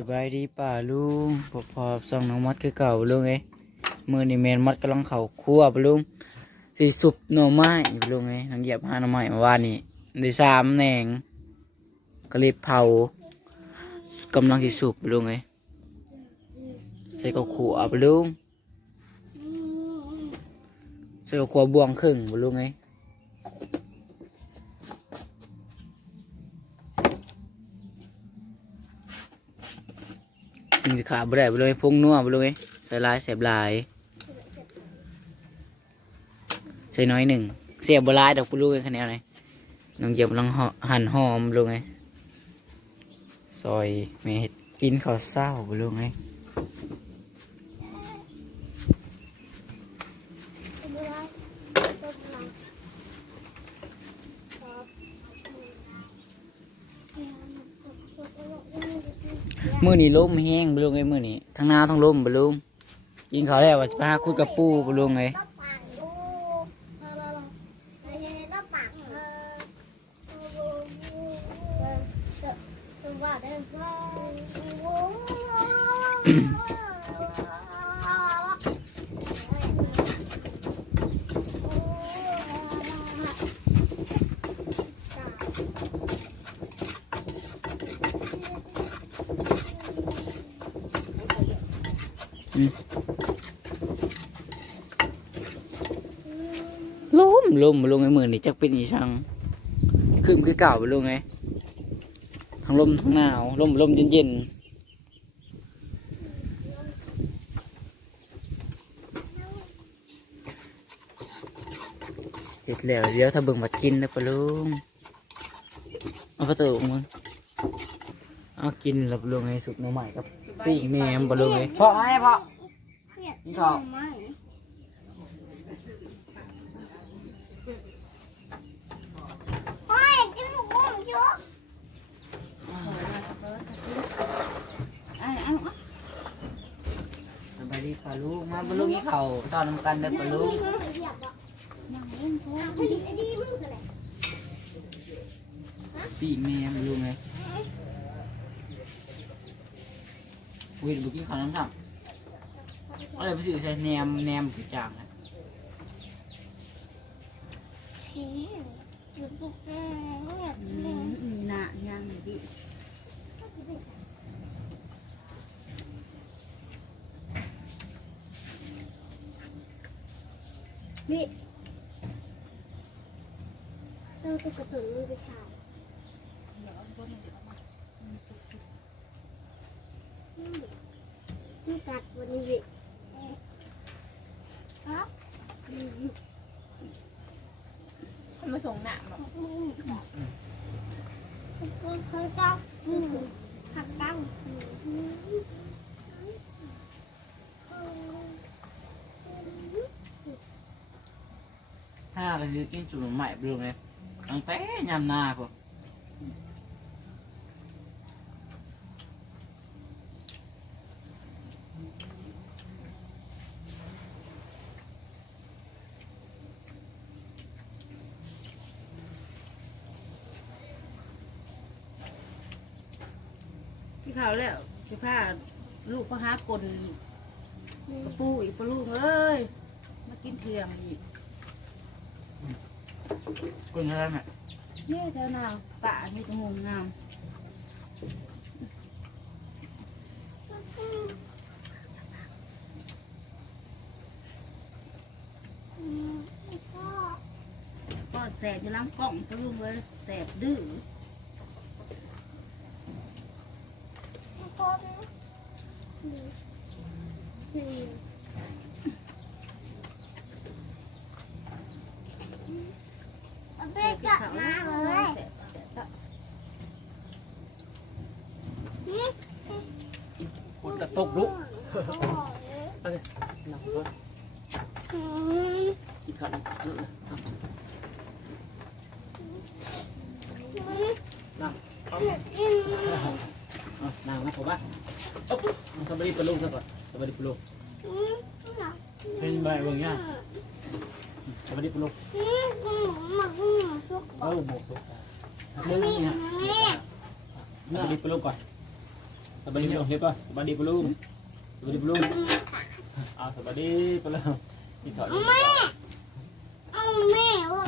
สบายดีป่าลุงพอพอส่องน้องมัดคือเก่าลุงเอ้ยมือนี่แมนมัดกำลังเข่าคั่วปลุงสีสุบหน่อไม้ปลุงเอ้ยน้ำเหยียบห้าหน่อไม้มาว่านี่ได้สามแหนงกระลิบเผากำลังสีสุบปลุงเอ้ยใส่ข้าวขัวปลุงใส่ข้าวขัวบวงครึ่งปลุงเอ้ย สิ่งที่ ขาดบ่ได้บ่เลยพงนัวบ่เลยใส่ลายเสียบลายใส่น้อยหนึ่งเสียบบลายดอกบ่รู้กันคะแนนเลยน้องเหยียบลังห่อหั่นหอมบ่รู้ไงซอยเม่เฮ็ดกินข้าวเศร้าบ่รู้ไง มื้อนี้ลมแห้งบ่รู้ไงมื้อนี้ทั้งหน้าทั้งลมบ่รู้กินข้าวแล้วว่าสิไปหาคุยกับปู่บ่รู้ไงก็ปากดูไม่ใช่ก็ปากเออจะจะว่าได้ว่าลม ลมบ่รู้ไงมื้อนี้จักเป็นอีช่างคืมคือเก่าบ่รู้ไงทั้งลมทั้งหนาวลมลมเย็นๆเสร็จแล้วเดี๋ยวถ้าเบิ่งมากินนะปะลุงเอาประตูมึงเอากินแล้วปะลุงไงสุกหน่อใหม่กับปีกแม่มปะลุงไงพ่อไงพ่อนี่เขา โอ้ยกินหมูเยอะ สบายดีปะลุงมาปะลุงนี่เขาตอนน้ำกันเด้อปะลุงผลิตไอ้ดีมึงสิแหละปีกแม่ปะลุงไงอุ้ยบุกี้เขาวน้ำซ้ำอะไรไปสื่อใส่แนมแนมผิดจางนะอยู่ปุ๊บแม่มีหน้ายังดิ นี่ต้องกระตุ้นมือไปถ่ายนี่กัดวันนี้วิครับมาส่งหน้าบอเขาจะหักตั้ง ถ้าไปซื้อกินสุกหน่อใหม่ปะลุงไงตั้งแต่ยามหน้าพวกที่เขาแล้วจะพาลูกพาหากลกระปูอีกปลาลูกเอ้ย มากินเทียมอีก คุณอะไรแม่นี่แถวหน้าป่านี่ก็งงงามก็แสบอยู่หล้างกล่องปลาลูกเอ้ยแสบดื้อคน เอาไปกลับมาเลยแสบแสบปะคุณกระตกลุกเอาเลยหนักเลยกินข้าวน้ำเออนั่งเอาเอานั่งนะผมว่าอ๊บเอาสบายดีปลุงซะก่อนสบายดีปลุงเป็นใบเบิ่งย่าสบายดีปลุง เอาหมกสุกเรื่องนี้ฮะสบายดีปลุงก่อนสวัสดีพี่น้องเฮ็ดป่ะสวัสดีปลุงสวัสดีปลุงอ้าวสวัสดีปลุงที่ถอดเอาแม่เอาแม่ว่า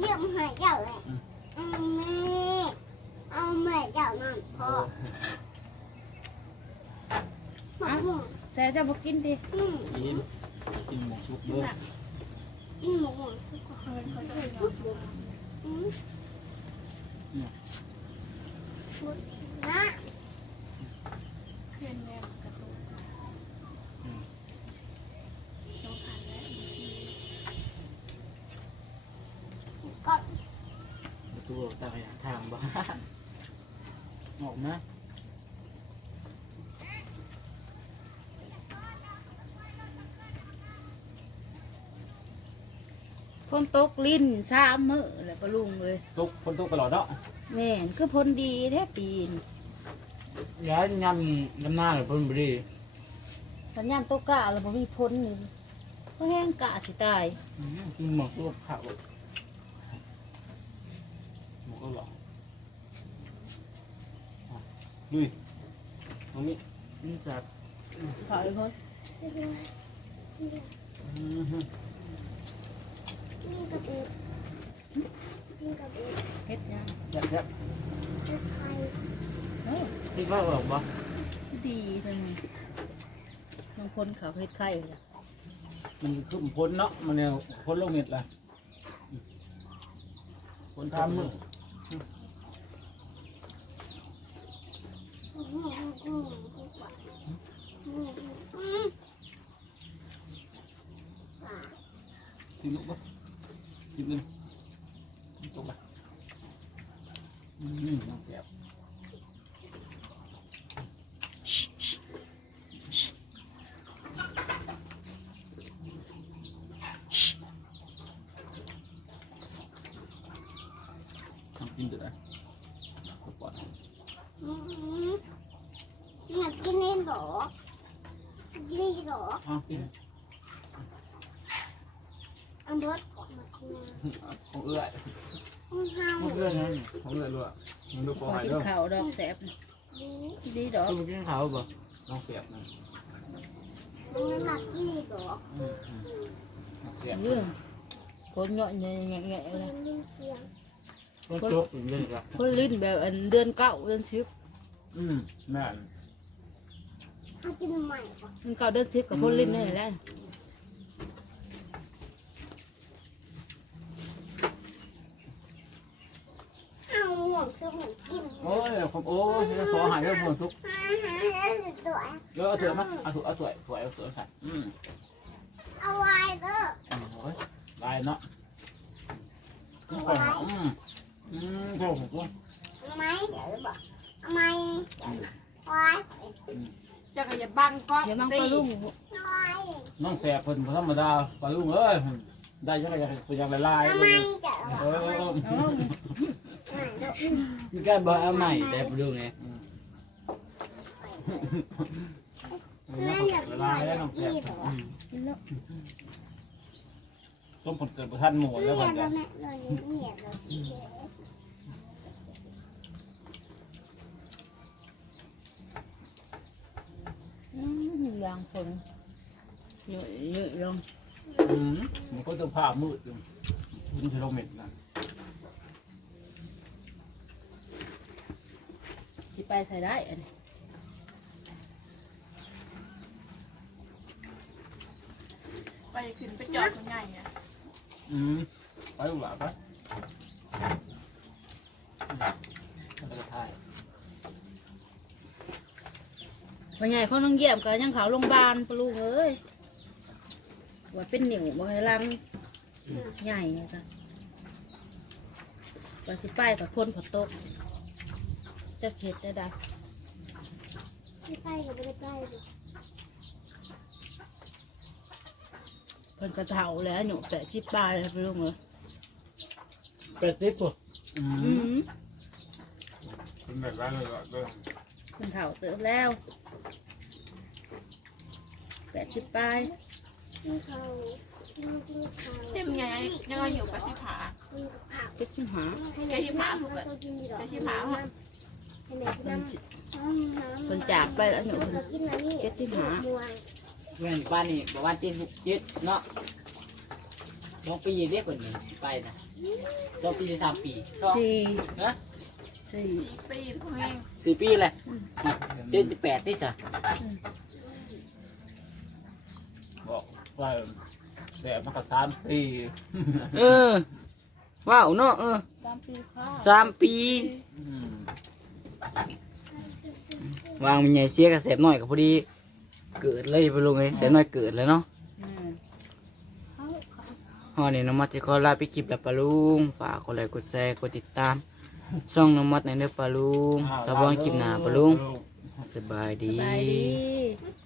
เรียกหายเจ้าเลยเอาแม่เอาแม่เจ้านั่นพอหมาหมูแซ่จะบอกกินดิกินกินหมูชุบเด้อะ ป็นหมูอืมนะเคลื่อนแม่กระตุกต้องผ่านแล้วก็ประตูตาขยานทางบ้านออกนะ พ้นตกลิ้นสามมื้อแหละปะลุงเลยตกคนตกตลอดเนาะแม่นคือพ้นดีแท้ปีนย้ายยันน้ำหน้าหรือเพิ่นบรีสัญญาณตกกะแล้วบ่มีพ้นนี่ก็แห้งกะสิตายกินหมกลูกข้าวหมูก็หลอกลุยตรงนี้นี่สัตว์ถอยพ้นอือฮึ นี่กับอีกนี่กับอีกเฮ็ดยังแซ่บแซ่บคือใครเออคิดว่าออกบ่ดีจังเลยบางคนเขาเฮ็ดไข่ล่ะมันขึ้นพ้นเนาะมันเนี่ยพ้นลงเม็ดละพ้นทำมืออืมอืมอืมอืมอืมกินลูกปะ กินหนึ่งตกละอืมน้องแซ่บทำกินเดือดกดปอดอืมอยากกินนี่หรอกินนี่หรอ อ้าวกิน อันเบิร์ดก่อนมาคุย ของเอื้อยห้องห้าเพื่อนนั่นของเอื้อยด้วยมันดูพปออหายกินด้วยข้าวดอกแสบดีดีดอกตู้กินข้าวบ่น้องเสียบนะมันไม่มากินหรออืมอืมน้องเสียบเรื่องคนเหยาะแงะแงะมันเลยยินเสียงมันจบถึงเลยจ้ะคนลิ้นแบบอันเดือนเก้าเดือนสิบอืมแม่นเขากินใหม่ก่อนเดือนเก้าเดือนสิบกับคนลิ้นนี่แหละ เอา หมวกคือเหมือนกินโอ้ยผมโอ้ยขอหายด้วยหมดทุกฮ่าฮ่าแล้วสุดตัวเดี๋ยวเอาเถื่อนมาเอาถุเอาถ้วยถ้วยเอาเถื่อนใส่อืมเอาไว้เด้อโอ้ยลายเนาะอืมอืมอืมโอ้โหเอาไหมเดี๋ยวบอกเอาไหมไว้จะก็อย่าบังก็เดี๋ยวมันก็ลุ่งไว้น้องแสบเพิ่นบ่ธรรมดาปลาลุงเอ้ยได้ยังไงยังยังละลายเอาเลไหมยเดี๋ยวเอบอกอเอาไหนเด้อ มีการบอกเอาใหม่แต่ปลูกไงแม่อยากละปล่ลาอยยแล้อวยน้องแสกิบนเหรออืมกินแล้วต้มผลเกิดประทันหมูเนี่แล้วยเพิ่นเดี๋ก็ยวแม่เดี๋ยวนี้เนี่ยเดี๋ยวนี้อืมยางฝนเยอะเยอะลงอืมมันก็จะผ้ามืดอยู่คุณกิโลเมตรนะ สิไปใส่ได้อันนี้ไปขึ้นไปจอดคนใหญ่อะอืมไปลูกหลานไปไปถ่ายพ่อใหญ่เขาต้องเยี่ยมกันยังเขาโรงพยาบาลปะลุงเอ้ยว่าเป็นหนิวบ่ให้ลังใหญ่จ้ะว่าสิไปกับคนผัดโต๊ะ จะเข็ดได้ได้ไม่ใกล้ก็ไม่ได้ใกล้ดิเพิ่นกระเถาแล้วหนูแต่ชิปลายเลยปะลุงเอ้ยแปดสิบปุ๊บอือืมมเป็นแบบนั้นเลยอะเด้อเพิ่นเถาเติบแล้วแปดชิปลายกินข้าวกินกินข้าวเต็มไงยังไงอยู่กับสิผากินกับข้าวเจ็ดสิบหาให้ยายกินข้าวก็กินดีหรอ คนจากไปแล้วหนูเรากินน้ำนี่เจ็ดที่หาม่วงเพื่อนบ้านนี่ประมาณเจ็ดหกเจ็ดเนาะสองปีเรียกคนนี้ไปนะสองปีหรือสามปีก็สี่นะสี่สี่ปีพ่อแห้งสี่ปีเลยเจ็ดสิบแปดนี่สะบอกว่าแสบมากกว่าสามปีเออว้าวเนาะเออสามปีค่ะสามปีอืม วางมันใหญ่เสียกับเสพน้อยกับพอดีเกิดเลยไปลงเลยเสพน้อยเกิดเลยเนาะอืมฮอนี่น้องมัดจะขอลาไปคลิปแล้วปะลุงฝากกดไลค์กดแชร์กดติดตาม ช่องน้องมัดในเด้อปะลุงถ้าว่างคลิปหน้าปะลุงสบายดีไปดี